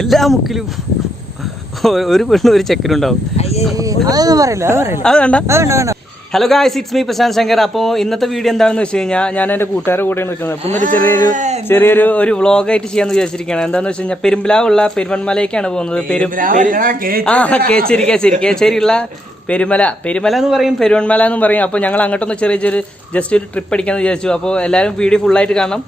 എല്ലാ മുക്കിലും ഒരു പെണ്ണും ഒരു ചെക്കനുണ്ടാവും. അത് വേണ്ട. Hello guys, it's me Prashanth Shankar. അപ്പോൾ ഇന്നത്തെ വീഡിയോ എന്താണെന്ന് വെച്ച് കഴിഞ്ഞാൽ ഞാൻ എൻ്റെ കൂട്ടുകാരുടെ കൂടെയാണ് നിൽക്കുന്നത്. അപ്പോൾ ഇന്നൊരു ചെറിയൊരു വ്ളോഗായിട്ട് ചെയ്യാമെന്ന് വിചാരിച്ചിരിക്കുകയാണ്. എന്താണെന്ന് വെച്ച് കഴിഞ്ഞാൽ പെരുമ്പിലാവുള്ള പെരുവന്മലയ്ക്കാണ് പോകുന്നത്. കേച്ചേരിയുള്ള പെരുമല എന്ന് പറയും, പെരുവന്മല എന്നും പറയും. അപ്പോൾ ഞങ്ങൾ അങ്ങോട്ടൊന്ന് ചെറിയ ജസ്റ്റ് ഒരു ട്രിപ്പ് അടിക്കാമെന്ന് വിചാരിച്ചു. അപ്പോൾ എല്ലാവരും വീഡിയോ ഫുള്ളായിട്ട് കാണണം.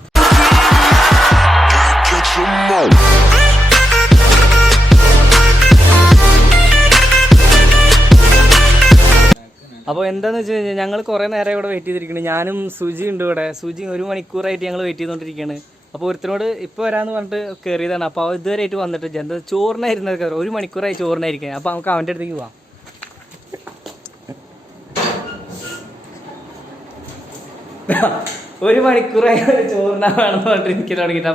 അപ്പോൾ എന്താണെന്ന് വെച്ച് കഴിഞ്ഞാൽ ഞങ്ങൾ കുറേ നേരം ഇവിടെ വെയിറ്റ് ചെയ്തിരിക്കുന്നത്. ഞാനും സുജി ഉണ്ട് ഇവിടെ. സുജി 1 മണിക്കൂറായിട്ട് ഞങ്ങൾ വെയിറ്റ് ചെയ്തുകൊണ്ടിരിക്കുകയാണ്. അപ്പോൾ ഒരുത്തനോട് ഇപ്പോൾ വരാമെന്ന് പറഞ്ഞിട്ട് കയറിയതാണ്. അപ്പോൾ അവ ഇതുവരെയായിട്ട് വന്നിട്ട് എന്താ ചോറിനായിരുന്നത് കയറി 1 മണിക്കൂറായി ചോറിനായിരിക്കും. അപ്പോൾ നമുക്ക് അവൻ്റെ അടുത്തേക്ക് പോവാം. 1 മണിക്കൂറായി ചോറിനാണെന്ന് പറഞ്ഞിട്ട് എനിക്ക് തുടങ്ങിയിട്ട്.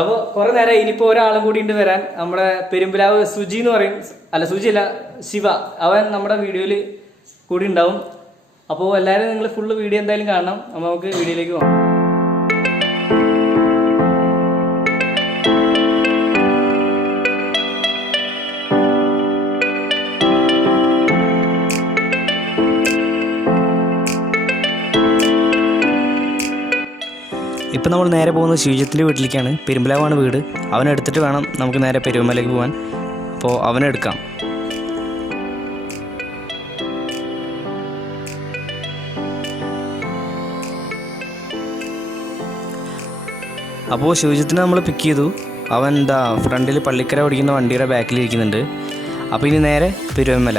അപ്പോൾ കുറേ നേരം ഇനിയിപ്പോൾ ഒരാളും കൂടി ഉണ്ട് വരാൻ. നമ്മുടെ പെരുമ്പിലാവ് സുജി എന്ന് പറയും, അല്ല സുജി അല്ല ശിവ, അവൻ നമ്മുടെ വീഡിയോയിൽ കൂടി ഉണ്ടാവും. അപ്പോൾ എല്ലാവരും നിങ്ങൾ ഫുള്ള് വീഡിയോ എന്തായാലും കാണണം. അപ്പോൾ നമുക്ക് വീഡിയോയിലേക്ക് പോകാം. ഇപ്പം നമ്മൾ നേരെ പോകുന്നത് ശ്രീജിത്തിൻ്റെ വീട്ടിലേക്കാണ്. പെരുമ്പിലാവാണ് വീട്. അവനെടുത്തിട്ട് വേണം നമുക്ക് നേരെ പെരുമലയ്ക്ക് പോകാൻ. അപ്പോൾ അവനെടുക്കാം. അപ്പോൾ ശിവജിത്തിനെ നമ്മൾ പിക്ക് ചെയ്തു. അവൻ എന്താ ഫ്രണ്ടിൽ പള്ളിക്കര ഓടിക്കുന്ന വണ്ടിയുടെ ബാക്കിലിരിക്കുന്നുണ്ട്. അപ്പോൾ ഇനി നേരെ പെരുവന്മല.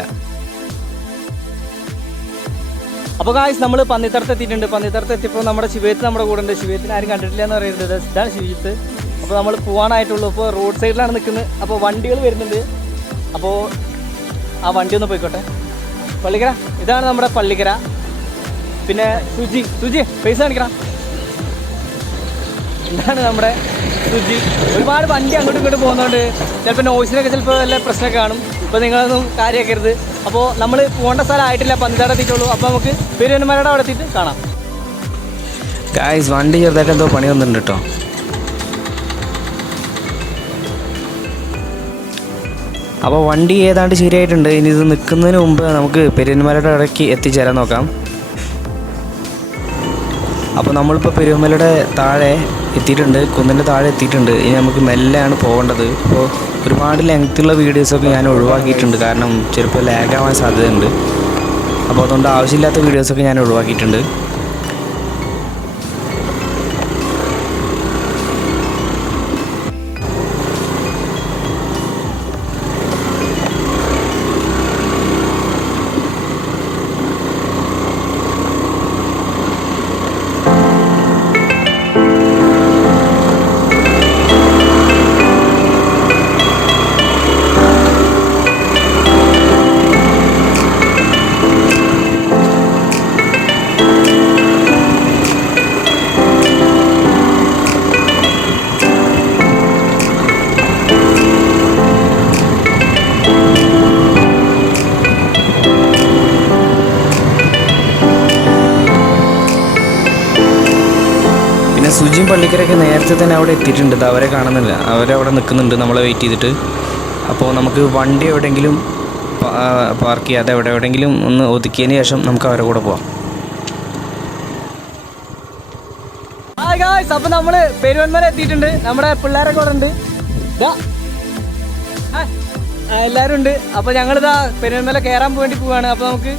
അപ്പോൾ ഗായ്സ് നമ്മൾ പന്നിത്തറത്ത് എത്തിയിട്ടുണ്ട്. പന്നിത്തറത്ത് എത്തിയപ്പോൾ നമ്മുടെ ശിവജിത്ത് നമ്മുടെ കൂടെ ഉണ്ട്. ശിവജിത്തിനെ ആരും കണ്ടിട്ടില്ല എന്ന് പറയുന്നത്. ഇതാണ് ശിവജിത്ത്. അപ്പോൾ നമ്മൾ പോകാനായിട്ടുള്ളൂ. അപ്പോൾ റോഡ് സൈഡിലാണ് നിൽക്കുന്നത്. അപ്പോൾ വണ്ടികൾ വരുന്നുണ്ട്. അപ്പോൾ ആ വണ്ടി ഒന്ന് പോയിക്കോട്ടെ. പള്ളിക്കര, ഇതാണ് നമ്മുടെ പള്ളിക്കര. പിന്നെ സുജി പൈസ കാണിക്കണം. ഇതാണ് നമ്മുടെ സുജി. ഒരുപാട് വണ്ടി അങ്ങോട്ടും ഇങ്ങോട്ടും പോകുന്നതുകൊണ്ട് ചിലപ്പോൾ നോയ്സിനൊക്കെ ചിലപ്പോൾ വല്ല പ്രശ്നമൊക്കെ കാണും. ഇപ്പോൾ നിങ്ങളൊന്നും കാര്യമാക്കരുത്. അപ്പോൾ നമ്മൾ പോകേണ്ട സ്ഥലമായിട്ടില്ല, പന്നിത്താട് എത്തിയിട്ടുള്ളൂ. അപ്പോൾ നമുക്ക് പെരുവന്മലയുടെ അവിടെ എത്തിയിട്ട് കാണാം. ഗായ്സ്, വണ്ടി ചെറുതായിട്ട് എന്തോ പണി വന്നിട്ടുണ്ട് കേട്ടോ. അപ്പോൾ വണ്ടി ഏതാണ്ട് ശരിയായിട്ടുണ്ട്. ഇനി ഇത് നിൽക്കുന്നതിന് മുമ്പ് നമുക്ക് പെരുവന്മലയുടെ ഇടയ്ക്ക് എത്തിച്ചേരാൻ നോക്കാം. അപ്പോൾ നമ്മളിപ്പോൾ പെരുവന്മലയുടെ താഴെ എത്തിയിട്ടുണ്ട്, കുന്നിൻ്റെ താഴെ എത്തിയിട്ടുണ്ട്. ഇനി നമുക്ക് മെല്ലെയാണ് പോകേണ്ടത്. അപ്പോൾ ഒരുപാട് ലെങ്ത്തുള്ള വീഡിയോസൊക്കെ ഞാൻ ഒഴിവാക്കിയിട്ടുണ്ട്, കാരണം ചിലപ്പോൾ ലാഗാവാൻ സാധ്യതയുണ്ട്. അപ്പോൾ അതുകൊണ്ട് ആവശ്യമില്ലാത്ത വീഡിയോസൊക്കെ ഞാൻ ഒഴിവാക്കിയിട്ടുണ്ട്. സുജിയും പള്ളിക്കരൊക്കെ നേരത്തെ തന്നെ അവിടെ എത്തിയിട്ടുണ്ട്. അവരെ കാണുന്നില്ല, അവരവിടെ നിൽക്കുന്നുണ്ട് നമ്മളെ വെയിറ്റ് ചെയ്തിട്ട്. അപ്പോൾ നമുക്ക് വണ്ടി എവിടെയെങ്കിലും പാർക്ക് ചെയ്യാതെ എവിടെയെങ്കിലും ഒന്ന് ഒതുക്കിയതിന് ശേഷം നമുക്ക് അവരെ കൂടെ പോവാം. ഹായ് ഗായ്സ്, അപ്പോൾ നമ്മൾ പെരുവന്മല എത്തിയിട്ടുണ്ട്. നമ്മുടെ പിള്ളേരൊക്കെ അവിടെ ഉണ്ട്, എല്ലാവരും ഉണ്ട്. അപ്പോൾ ഞങ്ങളിതാ പെരുവന്മല കയറാൻ വേണ്ടി പോവുകയാണ്. അപ്പോൾ നമുക്ക്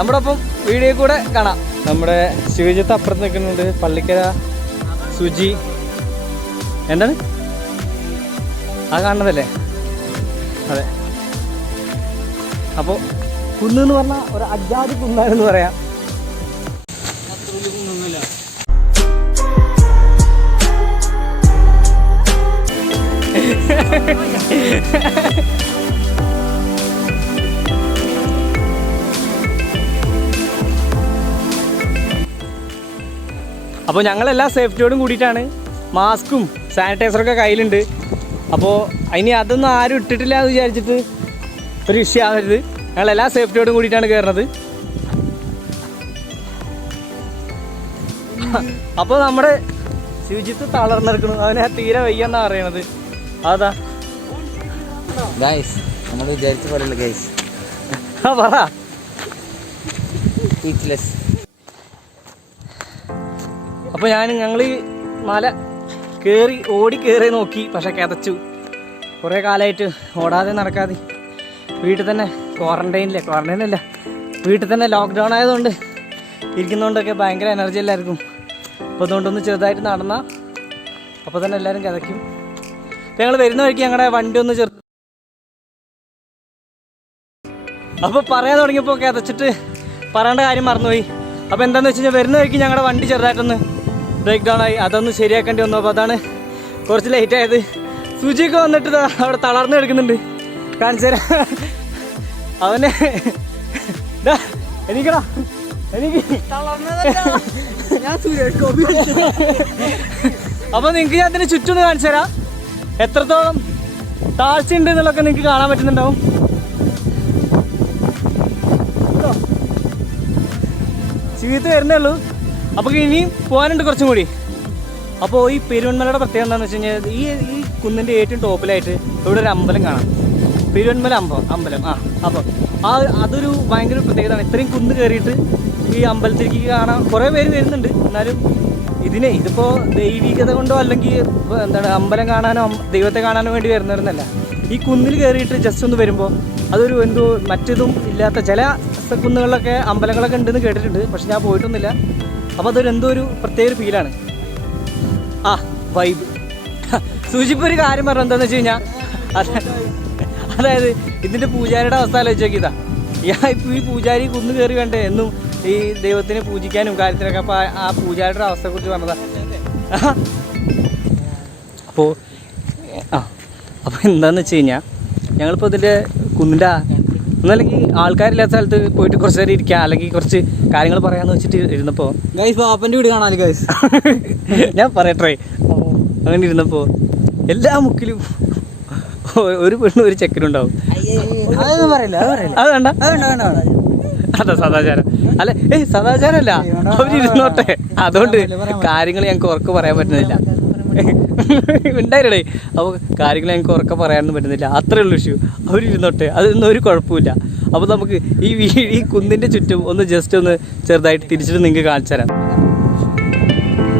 നമ്മുടെ ഒപ്പം വീഡിയോ കൂടെ കാണാം. നമ്മുടെ ശിവജിത്ത് അപ്പുറത്ത് നിൽക്കുന്നുണ്ട്, പള്ളിക്കര സുജി. എന്താണ് ആ കാണുന്നതല്ലേ? അതെ. അപ്പോൾ കുന്നെന്ന് പറഞ്ഞാൽ ഒരു അജാതി കുന്നാണെന്ന് പറയാം. അപ്പോൾ ഞങ്ങളെല്ലാം സേഫ്റ്റിയോടും കൂടിയിട്ടാണ്. മാസ്കും സാനിറ്റൈസറൊക്കെ കയ്യിലുണ്ട്. അപ്പോൾ ഇനി അതൊന്നും ആരും ഇട്ടിട്ടില്ല എന്ന് വിചാരിച്ചിട്ട് ഒരു വിഷയമാകരുത്. ഞങ്ങളെല്ലാം സേഫ്റ്റിയോടും കൂടിയിട്ടാണ് കയറുന്നത്. അപ്പോൾ നമ്മുടെ ശിവജിത്ത് തളർന്നെടുക്കണം, അവനെ തീരെ വയ്യെന്നാണ് പറയണത്. അതാ ഗൈസ് നമ്മൾ വിചാരിച്ച പോലെയല്ല ഗൈസ്. പറ. സ്പീച്ച്ലെസ്. അപ്പോൾ ഞങ്ങൾ മല ഓടി കയറി നോക്കി, പക്ഷെ കിതച്ചു. കുറേ കാലമായിട്ട് ഓടാതെ നടക്കാതെ വീട്ടിൽ തന്നെ ക്വാറന്റൈനല്ല വീട്ടിൽ തന്നെ ലോക്ക്ഡൗൺ ആയതുകൊണ്ട് ഇരിക്കുന്നതുകൊണ്ടൊക്കെ ഭയങ്കര എനർജി എല്ലാവർക്കും. അപ്പോൾ അതുകൊണ്ടൊന്ന് ചെറുതായിട്ട് നടന്നാൽ അപ്പോൾ തന്നെ എല്ലാവരും കിതയ്ക്കും. അപ്പോൾ ഞങ്ങൾ വരുന്ന വഴിക്ക് ഞങ്ങളുടെ വണ്ടി ഒന്ന് അപ്പോൾ പറയാൻ തുടങ്ങിയപ്പോൾ കിതച്ചിട്ട് പറയേണ്ട കാര്യം മറന്നുപോയി. അപ്പോൾ എന്താണെന്ന് വെച്ച് കഴിഞ്ഞാൽ വരുന്ന വഴിക്ക് ഞങ്ങളുടെ വണ്ടി ചെറുതായിട്ടൊന്ന് ബ്രേക്ക് ഡൗൺ ആയി. അതൊന്ന് ശരിയാക്കേണ്ടി വന്നു. അപ്പോൾ അതാണ് കുറച്ച് ലേറ്റ് ആയത്. സുജിയൊക്കെ വന്നിട്ട് അവിടെ തളർന്ന് എടുക്കുന്നുണ്ട്. കാണിച്ചു തരാം അവനെ. എനിക്കടാ എനിക്ക് അപ്പോൾ നിങ്ങൾക്ക് ഞാൻ അതിന് ചുറ്റും കാണിച്ചു തരാം എത്രത്തോളം താഴ്ചയുണ്ട് എന്നുള്ളതൊക്കെ നിങ്ങൾക്ക് കാണാൻ പറ്റുന്നുണ്ടാവും. ജീവിതത്തിൽ വരുന്നേ ഉള്ളൂ. അപ്പോൾ ഇനിയും പോകാനുണ്ട് കുറച്ചും കൂടി. അപ്പോൾ ഈ പെരുവന്മലയുടെ പ്രത്യേകത എന്താണെന്ന് വെച്ച് കഴിഞ്ഞാൽ ഈ കുന്നിൻ്റെ ഏറ്റവും ടോപ്പിലായിട്ട് ഇവിടെ ഒരു അമ്പലം കാണാം. പെരുവന്മല അമ്പലം. അപ്പോൾ അതൊരു ഭയങ്കര പ്രത്യേകതയാണ്. ഇത്രയും കുന്ന് കയറിയിട്ട് ഈ അമ്പലത്തിലേക്ക് കാണാൻ കുറേ പേര് വരുന്നുണ്ട്. എന്നാലും ഇതിപ്പോൾ ദൈവികത കൊണ്ടോ അല്ലെങ്കിൽ എന്താണ് അമ്പലം കാണാനോ ദൈവത്തെ കാണാനോ വേണ്ടി വരുന്നവരെന്നല്ല. ഈ കുന്നിൽ കയറിയിട്ട് ജസ്റ്റ് ഒന്ന് വരുമ്പോൾ അതൊരു എന്തോ മറ്റതും ഇല്ലാത്ത ചില കുന്നുകളിലൊക്കെ അമ്പലങ്ങളൊക്കെ ഉണ്ടെന്ന് കേട്ടിട്ടുണ്ട്, പക്ഷെ ഞാൻ പോയിട്ടൊന്നുമില്ല. അപ്പോൾ അതൊരു എന്തോ ഒരു പ്രത്യേക ഒരു ഫീലാണ്. വൈബ്. സൂചിപ്പൊരു കാര്യം പറഞ്ഞത് എന്താണെന്ന് വെച്ച് കഴിഞ്ഞാൽ അതായത് ഇതിൻ്റെ പൂജാരിയുടെ അവസ്ഥ ആലോചിച്ച് നോക്കിയതാ. ഇപ്പോൾ ഈ പൂജാരി കുന്ന് കയറി വേണ്ടേ എന്നും ഈ ദൈവത്തിനെ പൂജിക്കാനും കാര്യത്തിനൊക്കെ. അപ്പോൾ ആ പൂജാരിയുടെ അവസ്ഥയെക്കുറിച്ച് പറഞ്ഞതാ. അപ്പോൾ എന്താണെന്ന് വെച്ച് കഴിഞ്ഞാൽ ഞങ്ങളിപ്പോൾ ഇതിൻ്റെ കുന്നിൻ്റെ ഒന്നല്ലെങ്കിൽ ആൾക്കാരില്ലാത്ത സ്ഥലത്ത് പോയിട്ട് കുറച്ച് നേരം ഇരിക്കുക, അല്ലെങ്കിൽ കുറച്ച് കാര്യങ്ങൾ പറയാമെന്ന് വെച്ചിട്ട് ഇരുന്നപ്പോൾ ഗൈസ് പാപ്പൻ്റെ വീട് കാണാൻ ഗൈസ് ഞാൻ പറയട്ടെ. അങ്ങനെ ഇരുന്നപ്പോൾ എല്ലാ മുക്കിലും ഒരു പെണ്ണും ഒരു ചെക്കനുണ്ടാവും. അത് വേണ്ട, അതാ സദാചാരം. അല്ല സദാചാരമല്ല, അവരിരുന്നോട്ടെ. അതുകൊണ്ട് കാര്യങ്ങൾ ഞങ്ങൾക്ക് ഉറക്കെ പറയാൻ പറ്റുന്നില്ല. ഉണ്ടായിരടേ. അപ്പോൾ കാര്യങ്ങൾ ഞങ്ങൾക്ക് ഉറക്കെ പറയാനൊന്നും പറ്റുന്നില്ല. അത്രേ ഉള്ളൂ ഇഷ്യൂ. അവരിരുന്നോട്ടെ, അതൊന്നും ഒരു കുഴപ്പമില്ല. അപ്പോൾ നമുക്ക് ഈ കുന്നിൻ്റെ ചുറ്റും ഒന്ന് ജസ്റ്റ് ഒന്ന് ചെറുതായിട്ട് തിരിച്ചിട്ട് നിങ്ങൾക്ക് കാണിച്ചു തരാം.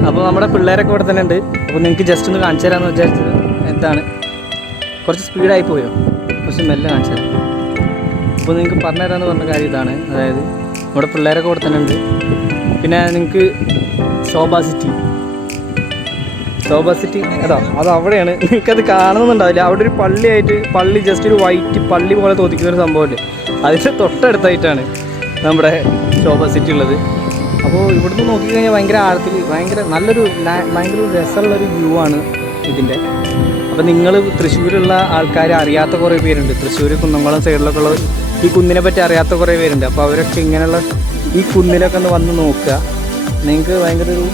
അപ്പോൾ നമ്മുടെ പിള്ളേരൊക്കെ ഇവിടെ തന്നെ ഉണ്ട്. അപ്പോൾ നിങ്ങൾക്ക് ജസ്റ്റ് ഒന്ന് കാണിച്ചു തരാമെന്ന് വിചാരിച്ചത്. എന്താണ് കുറച്ച് സ്പീഡായി പോയോ? കുറച്ച് മെല്ലെ കാണിച്ചു തരാം. അപ്പോൾ നിങ്ങൾക്ക് പറഞ്ഞു തരാമെന്ന് പറഞ്ഞ കാര്യം ഇതാണ്. അതായത് നമ്മുടെ പിള്ളേരൊക്കെ ഇവിടെ തന്നെ ഉണ്ട്. പിന്നെ നിങ്ങൾക്ക് ശോഭാ സിറ്റി അത് അവിടെയാണ്. നിങ്ങൾക്കത് കാണുന്നുണ്ടാവില്ല. അവിടെ ഒരു പള്ളി ജസ്റ്റ് ഒരു വൈറ്റ് പള്ളി പോലെ തോന്നിക്കുന്നൊരു സംഭവമില്ലേ, അതിൻ്റെ തൊട്ടടുത്തായിട്ടാണ് നമ്മുടെ ശോഭാ സിറ്റി ഉള്ളത്. അപ്പോൾ ഇവിടുന്ന് നോക്കിക്കഴിഞ്ഞാൽ ഭയങ്കര ആഴത്തിൽ ഭയങ്കര ഭയങ്കര രസമുള്ളൊരു വ്യൂ ആണ് ഇതിൻ്റെ. അപ്പോൾ നിങ്ങൾ തൃശ്ശൂരുള്ള ആൾക്കാർ അറിയാത്ത കുറേ പേരുണ്ട്. തൃശ്ശൂർ കുന്നംകുളം സൈഡിലൊക്കെ ഉള്ള ഈ കുന്നിനെ പറ്റി അറിയാത്ത കുറേ പേരുണ്ട്. അപ്പോൾ അവരൊക്കെ ഇങ്ങനെയുള്ള ഈ കുന്നിലൊക്കെ ഒന്ന് വന്ന് നോക്കുക. നിങ്ങൾക്ക് ഭയങ്കര ഒരു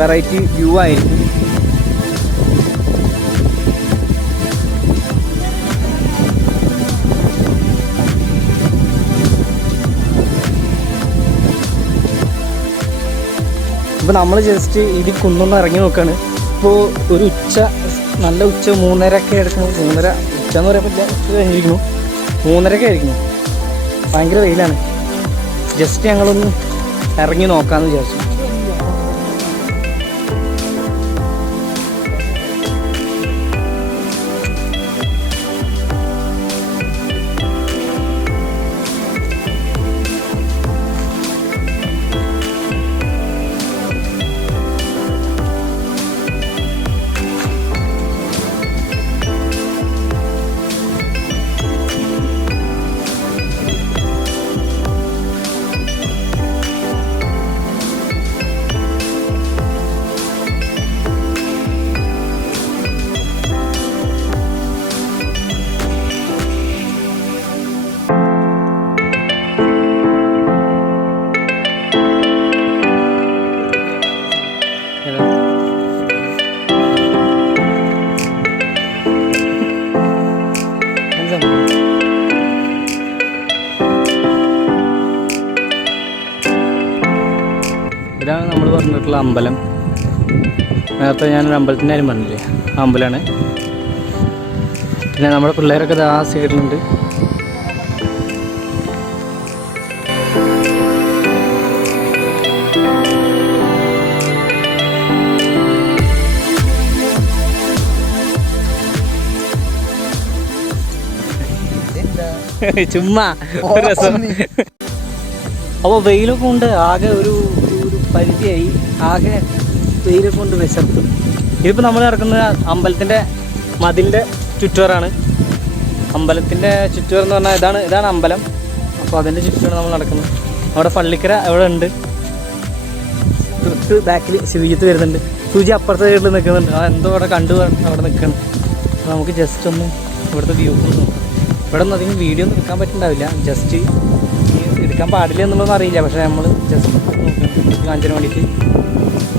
വെറൈറ്റി വ്യൂ ആയിരിക്കും. ഇപ്പോൾ നമ്മൾ ജസ്റ്റ് ഇതിൽ കുന്നൊന്ന് ഇറങ്ങി നോക്കുകയാണ്. ഇപ്പോൾ ഒരു നല്ല ഉച്ച 3:30 ഒക്കെ ആയിരിക്കണം. 3:30 ഉച്ച എന്ന് പറയാൻ പറ്റില്ല, ഉച്ച കഴിഞ്ഞിരിക്കുന്നു. 3:30 ആയിരിക്കുന്നു. ഭയങ്കര വെയിലാണ്. ജസ്റ്റ് ഞങ്ങളൊന്ന് ഇറങ്ങി നോക്കാമെന്ന് വിചാരിച്ചു. ഇതാണ് നമ്മൾ പറഞ്ഞിട്ടുള്ള അമ്പലം. നേരത്തെ ഞാനൊരു അമ്പലത്തിൻ്റെ കാര്യം പറഞ്ഞില്ലേ, ആ അമ്പലമാണ്. പിന്നെ നമ്മുടെ പിള്ളേരൊക്കെ ആ സൈഡിലുണ്ട്. ചുമ്മാ ഒരു രസം. അപ്പോൾ വെയിലൊക്കെ കൊണ്ട് ആകെ ഒരു പരിധിയായി, ആകെ വെയിലൊക്കെ കൊണ്ട് വിശർത്ത്. ഇതിപ്പോൾ നമ്മൾ നടക്കുന്നത് അമ്പലത്തിൻ്റെ മതിലിൻ്റെ ചുറ്റുവറാണ്. അമ്പലത്തിൻ്റെ ചുറ്റുവർ എന്ന് പറഞ്ഞാൽ ഇതാണ് അമ്പലം. അപ്പോൾ അതിൻ്റെ ചുറ്റുമാണ് നമ്മൾ നടക്കുന്നത്. അവിടെ പള്ളിക്കര അവിടെ ഉണ്ട്. തൊട്ട് ബാക്കിൽ ശിവജിത്ത് വരുന്നുണ്ട്. സൂചി അപ്പുറത്തെ സൈഡിൽ നിൽക്കുന്നുണ്ട്. എന്തോ അവിടെ അവിടെ നിൽക്കണം. അപ്പോൾ നമുക്ക് ജസ്റ്റ് ഒന്ന് ഇവിടുത്തെ വ്യൂ ഒന്ന് നോക്കാം. ഇവിടെ ഒന്നും അധികം വീഡിയോ ഒന്നും എടുക്കാൻ പറ്റുന്നുണ്ടാവില്ല. ജസ്റ്റ് എടുക്കാൻ പാടില്ല എന്നുള്ളതൊന്നും അറിയില്ല. പക്ഷേ നമ്മൾ ജസ്റ്റ് കാണിച്ചാൻ വേണ്ടിയിട്ട്.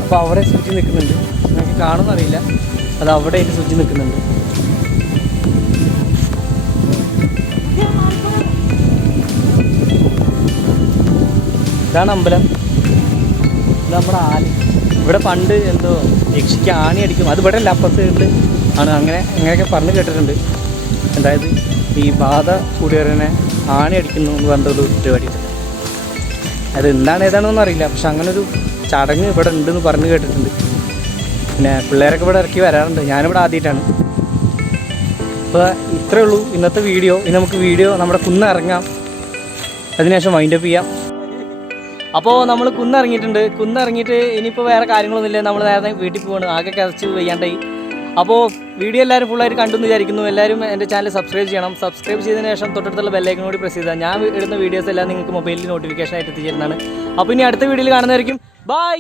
അപ്പോൾ അവിടെ സൂചി നിൽക്കുന്നുണ്ട്. നമുക്ക് കാണുമെന്ന് അറിയില്ല. അത് അവിടെ ആയിട്ട് സൂചി നിൽക്കുന്നുണ്ട്. ഇതാണ് അമ്പലം. ഇത് നമ്മുടെ ആല്. ഇവിടെ പണ്ട് എന്തോ യക്ഷിക്ക് ആണി അടിക്കും. അത് ഇവിടെ അല്ല, അപ്പുറത്ത് സൈഡിൽ ആണ്. അങ്ങനെയൊക്കെ പറഞ്ഞു കേട്ടിട്ടുണ്ട്. അതായത് ഈ ബാധ കൂടിയവരനെ ആണി അടിക്കുന്നു എന്ന് പറഞ്ഞൊരു പരിപാടി. അത് എന്താണ് ഏതാണെന്നൊന്നും അറിയില്ല. പക്ഷെ അങ്ങനൊരു ചടങ്ങ് ഇവിടെ ഉണ്ടെന്ന് പറഞ്ഞു കേട്ടിട്ടുണ്ട്. പിന്നെ പിള്ളേരൊക്കെ ഇവിടെ ഇറക്കി വരാറുണ്ട്. ഞാനിവിടെ ആദ്യമായിട്ടാണ്. അപ്പോൾ ഇത്രയേ ഉള്ളൂ ഇന്നത്തെ വീഡിയോ. ഇനി നമുക്ക് നമ്മുടെ കുന്നിറങ്ങാം. അതിനുശേഷം വൈൻഡപ്പ് ചെയ്യാം. അപ്പോൾ നമ്മൾ കുന്നിറങ്ങിയിട്ട് ഇനിയിപ്പോൾ വേറെ കാര്യങ്ങളൊന്നുമില്ല. നമ്മൾ നേരെ വീട്ടിൽ പോവാണ്. ആകെ കരച്ച് വയ്യാണ്ടായി. അപ്പോൾ വീഡിയോ എല്ലാവരും ഫുള്ളായിട്ട് കണ്ടെന്ന് വിചാരിക്കുന്നു. എല്ലാവരും എൻ്റെ ചാനൽ സബ്സ്ക്രൈബ് ചെയ്യണം. സബ്സ്ക്രൈബ് ചെയ്തതിന് ശേഷം തൊട്ടടുത്തുള്ള ബെല്ലൈക്കൺ കൂടി പ്രസ് ചെയ്താൽ ഞാൻ ഇടുന്ന വീഡിയോസ് എല്ലാം നിങ്ങൾക്ക് മൊബൈലിൽ നോട്ടിഫിക്കേഷൻ ആയിട്ട് എത്തിച്ചേരുന്നതാണ്. അപ്പോൾ ഇനി അടുത്ത വീഡിയോയിൽ കാണുന്നതായിരിക്കും. ബൈ.